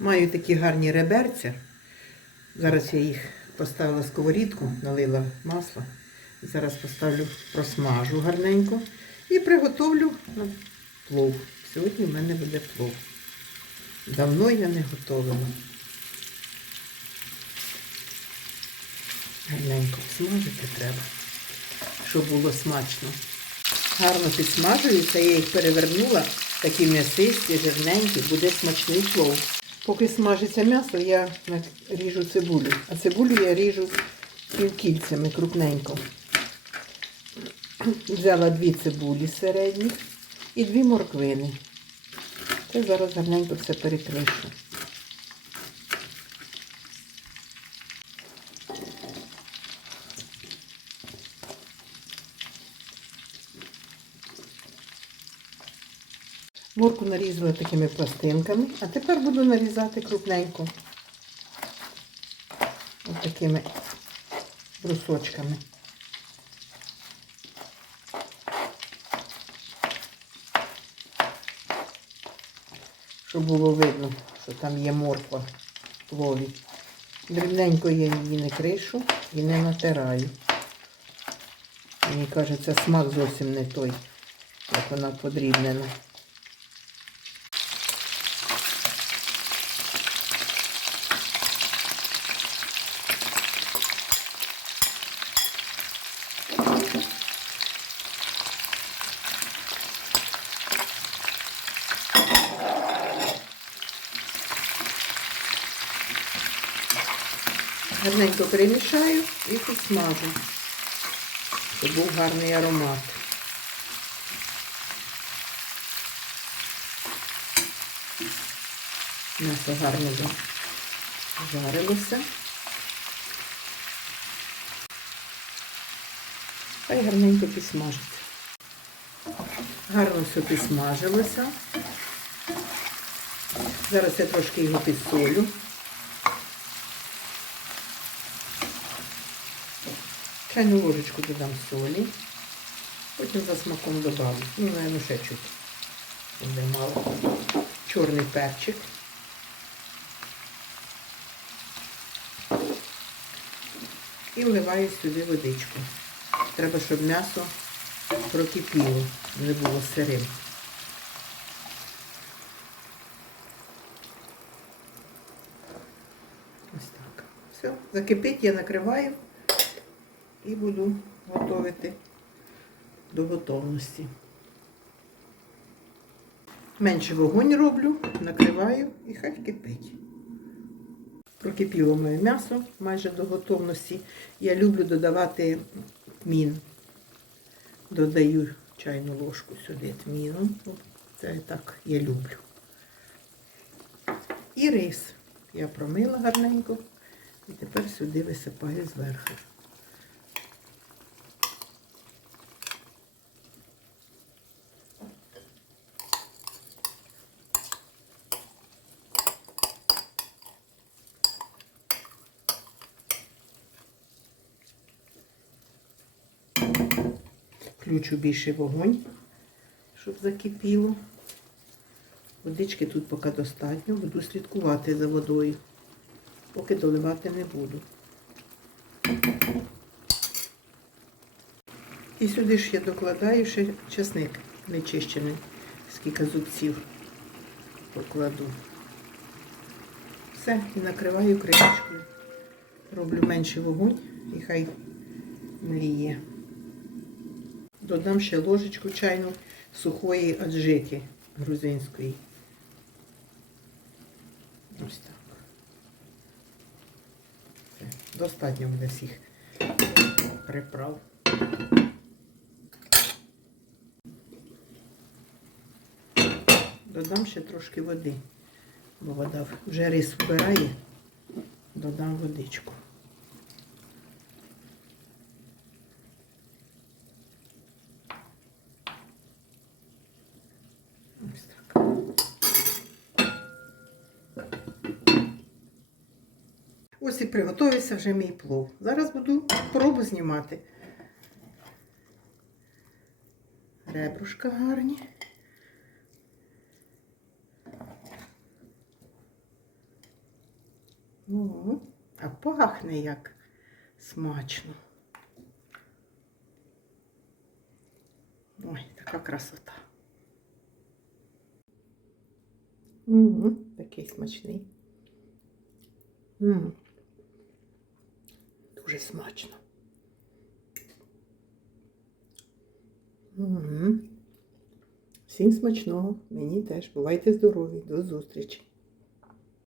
Маю такі гарні реберця. Зараз я їх поставила в сковорідку, налила масло. Зараз поставлю, просмажу гарненько і приготовлю на плов. Сьогодні в мене буде плов. Давно я не готувала. Гарненько смажити треба, щоб було смачно. Гарно підсмажуються, я їх перевернула, такі м'ясисті, жирненькі, буде смачний плов. Поки смажиться м'ясо, я ріжу цибулю. А цибулю я ріжу півкільцями крупненько. Взяла дві цибулі середніх і дві морквини. Це зараз гарненько все перекришу. Морку нарізала такими пластинками, а тепер буду нарізати крупненько. Ось такими брусочками. Щоб було видно, що там є морква в плові. Дрібненько я її не кришу і не натираю. Мені кажеться, смак зовсім не той, як вона подрібнена. Гарненько перемішаю і підсмажу, щоб був гарний аромат. М'ясо гарно жарилося. Хай гарненько підсмажиться. Гарно все підсмажилося. Зараз я трошки його підсолю. Чайну ложечку додам солі. Потім за смаком добавлю. Ну, наверное, ще чуть. Буде мало. Чорний перчик. І вливаю сюди водичку. Треба, щоб м'ясо прокипіло, не було сирим. Ось так. Все, закипить, я накриваю і буду готувати до готовності. Менше вогонь роблю, накриваю і хай кипить. Прокипіло моє м'ясо майже до готовності. Я люблю додавати тмін. Додаю чайну ложку сюди тміну. Це так я люблю. І рис. Я промила гарненько і тепер сюди висипаю зверху. Включу більший вогонь, щоб закипіло. Водички тут поки достатньо, буду слідкувати за водою, поки доливати не буду. І сюди ж я докладаю ще часник нечищений, скільки зубців покладу. Все, і накриваю кришечкою. Роблю менший вогонь і хай мліє. Додам ще ложечку чайну сухої аджики грузинської. Ось так. Все. Достатньо буде всіх приправ. Додам ще трошки води, бо вода вже рис вбирає, додам водичку. Ось так. Ось і приготувався вже мій плов. Зараз буду пробу знімати. Ребрушка гарні. О, а пахне як смачно. Ой, така красота. Угу, такий смачний. м Дуже смачно. Угу. Всім смачного. Мені теж. Бувайте здорові. До зустрічі.